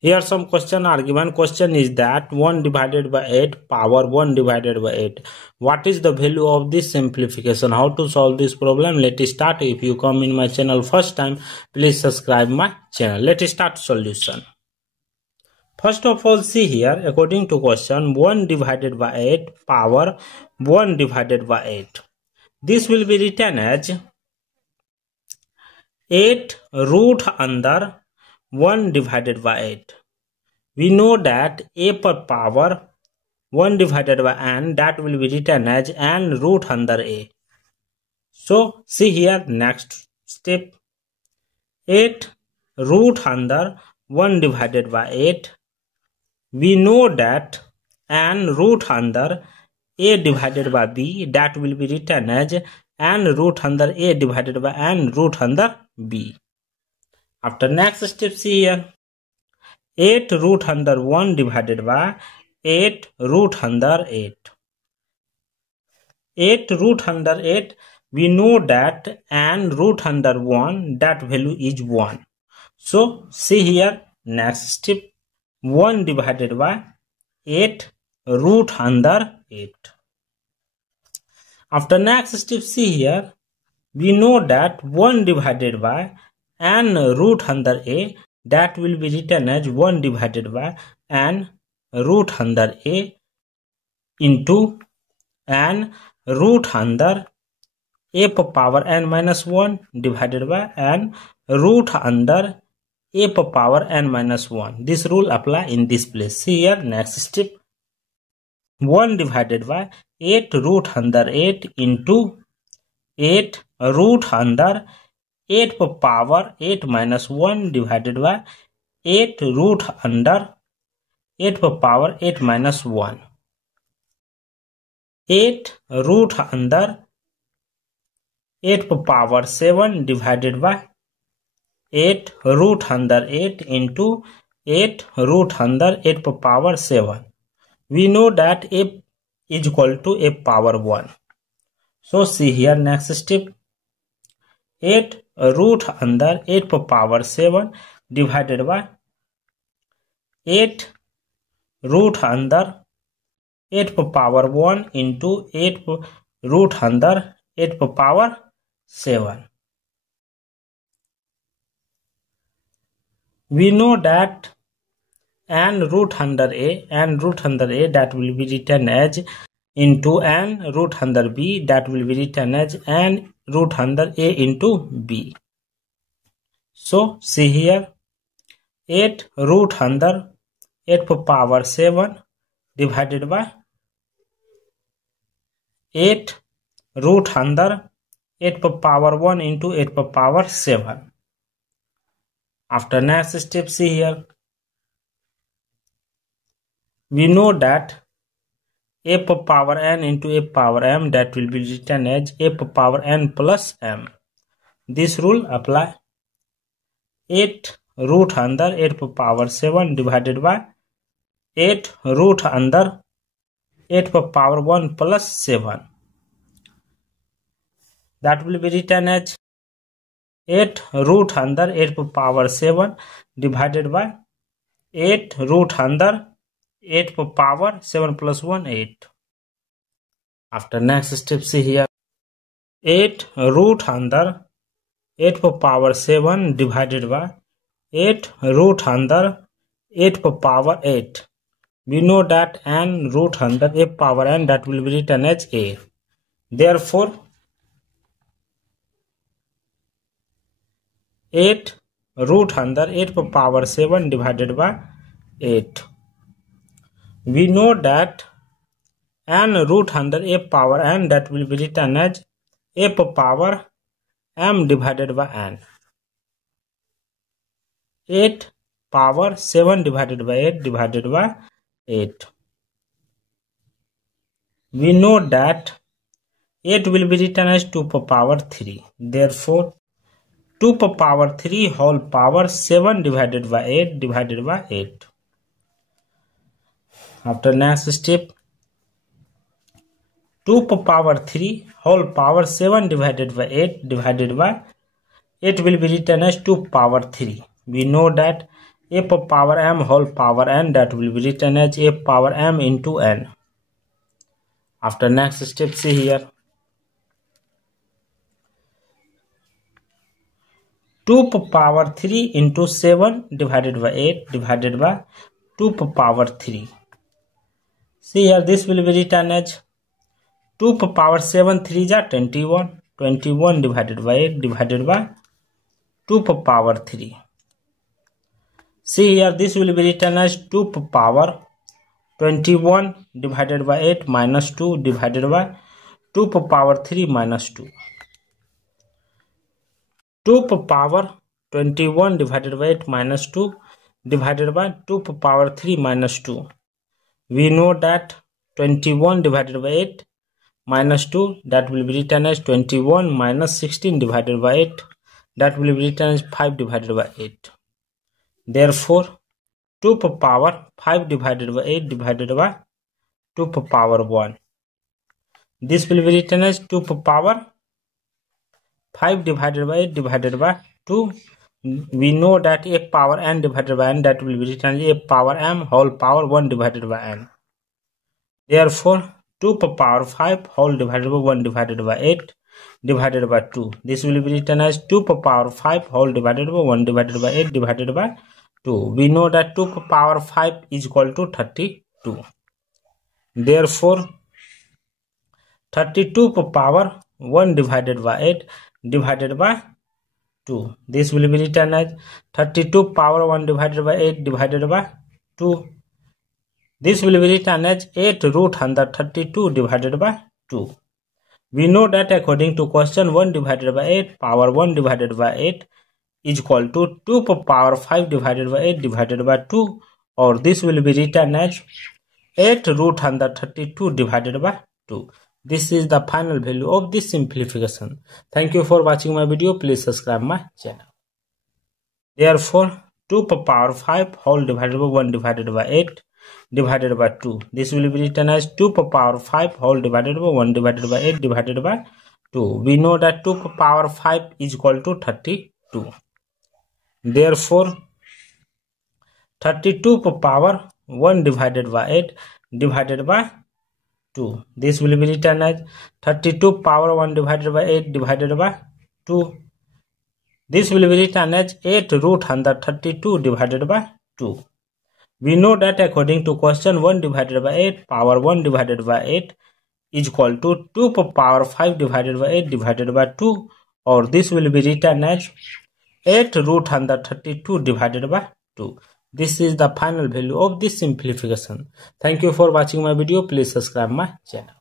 Here some question are given. Question is that 1 divided by 8 power 1 divided by 8. What is the value of this simplification? How to solve this problem? Let's start. If you come in my channel first time, please subscribe my channel. Let's start solution. First of all, see here, according to question, 1 divided by 8 power 1 divided by 8. This will be written as 8 root under 1 divided by 8. We know that a per power 1 divided by n, that will be written as n root under a. So see here, next step, 8 root under 1 divided by 8. We know that n root under a divided by b, that will be written as n root under a divided by n root under b. After next step, see here, 8 root under 1 divided by 8 root under 8. 8 root under 8, we know that n root under 1, that value is 1. So see here, next step, 1 divided by 8 root under 8. After next step, see here, we know that 1 divided by n root under a, that will be written as 1 divided by n root under a into n root under a power n minus 1 divided by n root under a power n minus 1. This rule apply in this place. See here, next step, 1 divided by 8 root under 8 into 8 root under 8 power 8 minus 1 divided by 8 root under 8 power 8 minus 1. 8 root under 8 power 7 divided by 8 root under 8 into 8 root under 8 power 7. We know that a is equal to a power 1. So see here, next step, 8 root under 8 power 7 divided by 8 root under 8 power 1 into 8 root under 8 power 7. We know that n root under a, that will be written as into n root under b, that will be written as n root under a into b. So see here, 8 root under 8 power 7 divided by 8 root under 8 power 1 into 8 power 7. After next step, see here, we know that a power n into a power m, that will be written as a power n plus m. This rule apply. 8 root under 8 power 7 divided by 8 root under 8 power 1 plus 7. That will be written as 8 root under 8 power 7 divided by 8 root under 8 power 7 plus 1, 8. After next step, see here, 8 root under 8 power 7 divided by 8 root under 8 power 8. We know that n root under a power n, that will be written as a. Therefore, 8 root under 8 power 7 divided by 8. We know that n root under a power n, that will be written as a power m divided by n. 8 power 7 divided by 8 divided by 8. We know that 8 will be written as 2 power 3. Therefore, 2 power 3 whole power 7 divided by 8 divided by 8. After next step, 2 power 3 whole power 7 divided by 8 divided by 8 will be written as 2 power 3. We know that f power m whole power n, that will be written as f power m into n. After next step, see here. 2 power 3 into 7 divided by 8 divided by 2 power 3. See here, this will be written as 2 power 7 3 is 21. 21 divided by 8 divided by 2 power 3. See here, this will be written as 2 power 21 divided by 8 minus 2 divided by 2 power 3 minus 2. 2 power 21 divided by 8 minus 2 divided by 2 power 3 minus 2. We know that 21 divided by 8 minus 2, that will be written as 21 minus 16 divided by 8, that will be written as 5 divided by 8. Therefore, 2 power 5 divided by 8 divided by 2 power 1. This will be written as 2 power 5 divided by 8 divided by 2. We know that f power n divided by n, that will be written as f power m whole power 1 divided by n. Therefore, 2 power 5 whole divided by 1 divided by 8 divided by 2. This will be written as 2 power 5 whole divided by 1 divided by 8 divided by 2. We know that 2 power 5 is equal to 32. Therefore, 32 power 1 divided by 8 divided by 2. This will be written as 32 power 1 divided by 8 divided by 2. This will be written as 8 root under 32 divided by 2. We know that according to question, 1 divided by 8 power 1 divided by 8 is equal to 2 power 5 divided by 8 divided by 2, or this will be written as 8 root under 32 divided by 2. This is the final value of this simplification. Thank you for watching my video. Please subscribe my channel. Therefore, 2 power 5 whole divided by 1 divided by 8 divided by 2. This will be written as 2 power 5 whole divided by 1 divided by 8 divided by 2. We know that 2 power 5 is equal to 32. Therefore, 32 power 1 divided by 8 divided by 2. This will be written as 32 power 1 divided by 8 divided by 2. This will be written as 8 root under 32 divided by 2. We know that according to question, 1 divided by 8 power 1 divided by 8 is equal to 2 power 5 divided by 8 divided by 2, or this will be written as 8 root under 32 divided by 2. This is the final value of this simplification. Thank you for watching my video. Please subscribe my channel.